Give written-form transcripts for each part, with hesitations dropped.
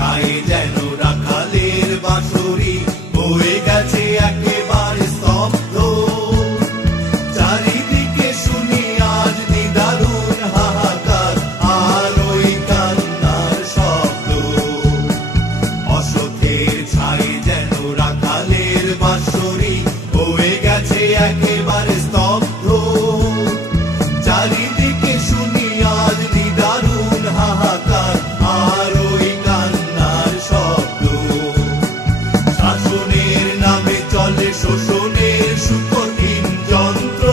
ছায়ে যেন রাখালের বাঁশরি বয়ে গেছে একেবারে স্তব্ধ। চারিদিকে শুনি আজ নিদারুণ হাহাকার আর ওই কান্নার শব্দ। অসতের ছায়ে যেন রাখালের বাঁশরি বয়ে গেছে একেবারে স্তব্ধ। চারিদিকে শুনি আজ নিদারুণ হাহাকার আর ওই কান্নার শব্দ। শাসনের নামে চলে শোষণের সুকঠিন যন্ত্র।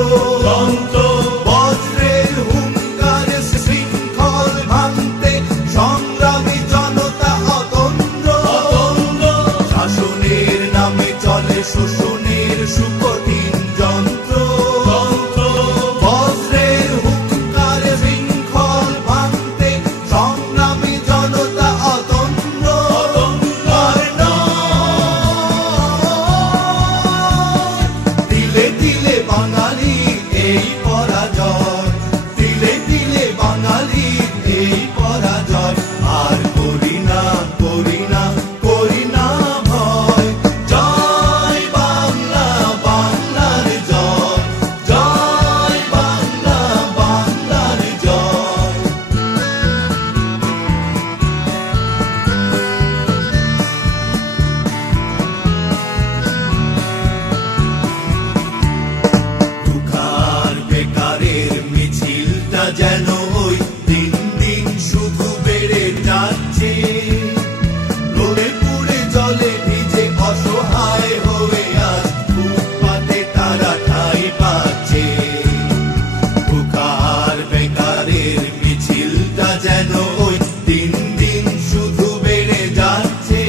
বজ্রের হুঙ্কারে শৃঙ্খল ভাঙতে সংগ্রামী জনতা অতন্দ্র। শাসনের নামে চলে শোষণের সুকঠিন যন্ত্র। বজ্রের হুঙ্কারে শৃঙ্খল ভাঙতে সংগ্রামী জনতা অতন্দ্র। আর তিলে তিলে বাঙালির এই পরাজয়, তিলে তিলে বাঙালির এই পরাজয়। আর করি না করি না করি না ভয়। জয় বাংলা, বাংলার জয়। জয় বাংলা, বাংলার জয়। দুঃখার বেকারের মিছিলটা যেন ওই দিন দিন শুধু বেড়ে যাচ্ছে। রোদে পুড়ে জলে ভিজে অসহায় হয়ে আজ ফুটপাতে তারা ঠাঁই পাচ্ছে। দুঃখার বেকারের মিছিলটা যেন ওই দিন দিন শুধু বেড়ে যাচ্ছে।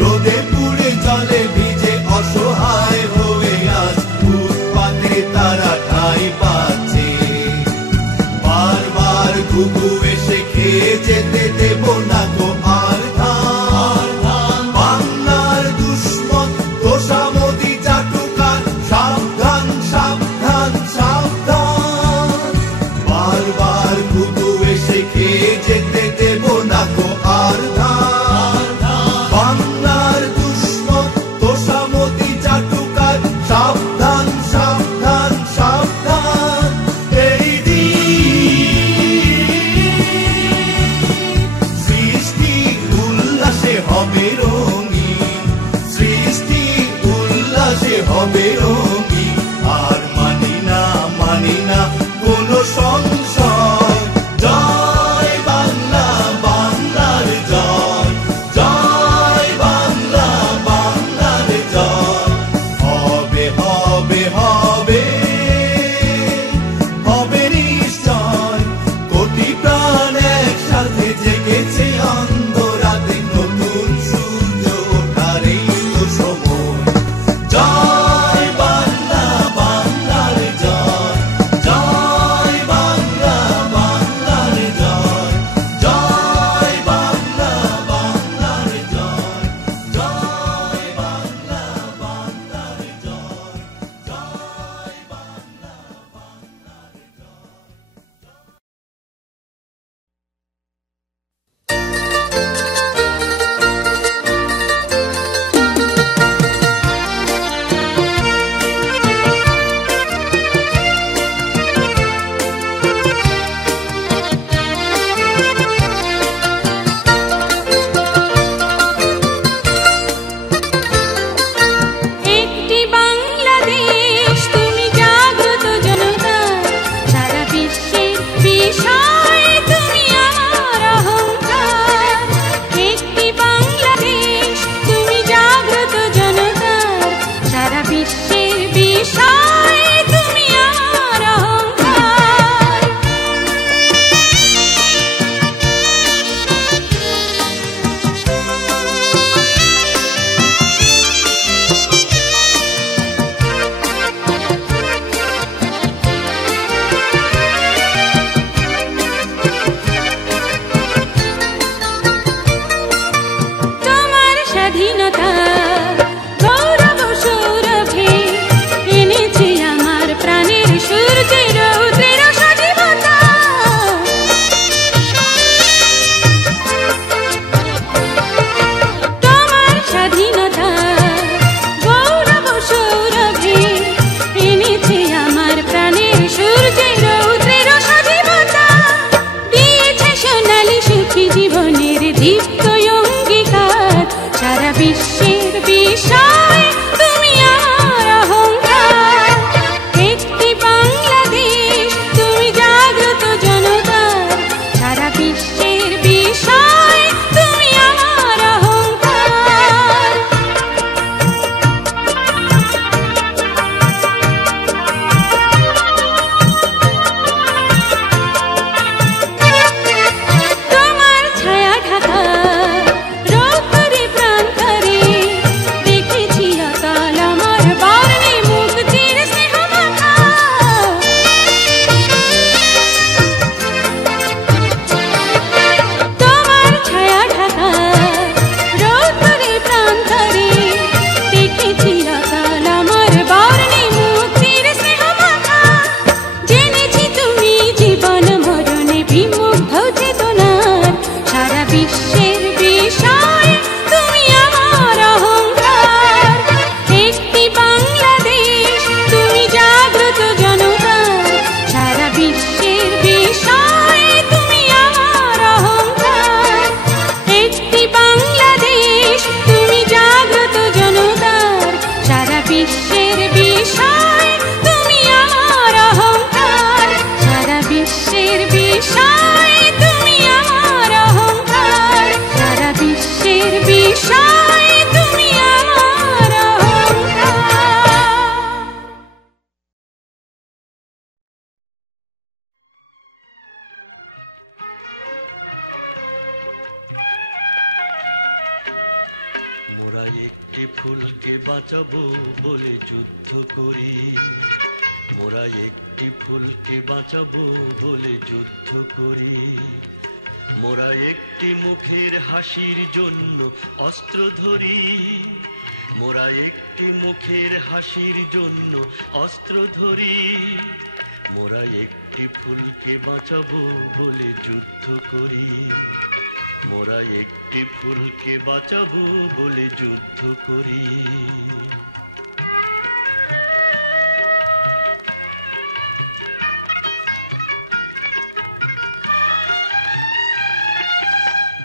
রোদে পুড়ে জলে ভিজে অসহায় হয়ে আজ ফুটপাতে তারা ঠাঁই পাচ্ছে। বারবার ঘুঘু এসে খেয়ে যেতে দেব না গো আর ধান। বাংলার দুশ্মন তোষামোদী চাটুকার সাবধান সাবধান সাবধান। বারবার ঘুঘু এসে খেয়ে যেতে দেব না গো আর ধান। বাংলার দুশ্মন তোষামোদী চাটুকার সাবধান সাবধান সাবধান। এই সৃষ্টি উল্লাসে হবে রঙিন, সৃষ্টি উল্লাসে হবে রঙিন। আর মানি না মানি না কোনো সংশয়। জয় বাংলা, বাংলার জয়। জয় বাংলা, বাংলার জয়। হবে হবে হবে হবে নিশ্চয়। কোটি প্রাণ একসাথে জেগেছে অন্ধরাতে নতুন সুর দীপ্ত অঙ্গীকার সারা বিশ্বের বিষয় তুমি আমার অহংকার। একটি বাংলাদেশ তুমি জাগ্রত জনতার সারা বিশ্বের বিষয় তুমি আমার অহংকার। তোমার ছায়া ঢাকা রৌদ্রে প্রান্তরে দেখেছি অকাল আমার বর্ণে মুক্তির স্নেহ মাখা। তোমার ছায়া ঢাকা রৌদ্রে প্রান্তরে দেখেছি অকাল আমার বর্ণে মুক্তির স্নেহ মাখা। জেনেছি তুমি জীবন মরণে বিমুগ্ধ চেতনার সারা বিশ্বের বিষয় তুমি আমার অহংকার। একটি বাংলাদেশ তুমি জাগ্রত জনতার সারা বিশ্বের বিষয় তুমি আমার অহংকার। একটি বাংলাদেশ তুমি জাগ্রত জনতার সারা বিশ্বের বিষয় তুমি আমার অহংকার। সারা বিশ্বের বিষয় তুমি আমার অহংকার। সারা বিশ্বের বিষয় তুমি আমার অহংকার। মোরা একটি ফুলকে বাঁচাবো বলে যুদ্ধ করি, মোরা একটি ফুলকে বাঁচাবো বলে যুদ্ধ করি। মোরা একটি মুখের হাসির জন্য অস্ত্র ধরি, মোরা একটি মুখের হাসির জন্য অস্ত্র ধরি। মোরা একটি ফুলকে বাঁচাবো বলে যুদ্ধ করি, মোরা একটি ফুলকে বাঁচাবো বলে যুদ্ধ করি।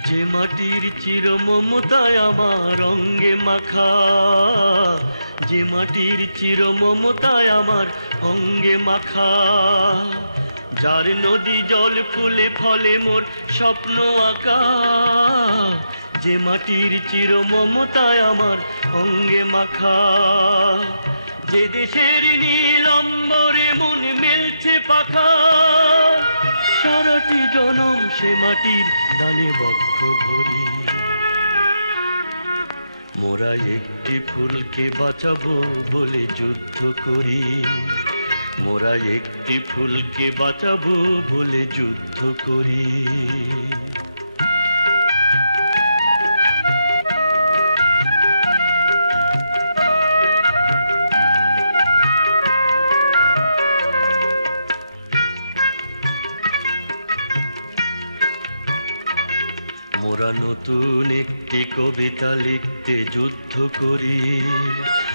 যে মাটির চির মমতায় আমার অঙ্গে মাখা, যে মাটির চির মমতায় আমার অঙ্গে মাখা। যার নদী জল ফুলে ফলে মোর স্বপ্ন আঁকা, যে মাটির চির মমতায় আমার অঙ্গে মাখা। যে দেশের নীল অম্বরে মন মেলছে পাখা, সারাটি জনম সে মাটির দানে বক্ষ ভরি। মোরা একটি ফুলকে বাঁচাবো বলে যুদ্ধ করি, মোরা একটি ফুলকে বাঁচাবো বলে যুদ্ধ করি। মোরা নতুন একটি কবিতা লিখতে যুদ্ধ করি,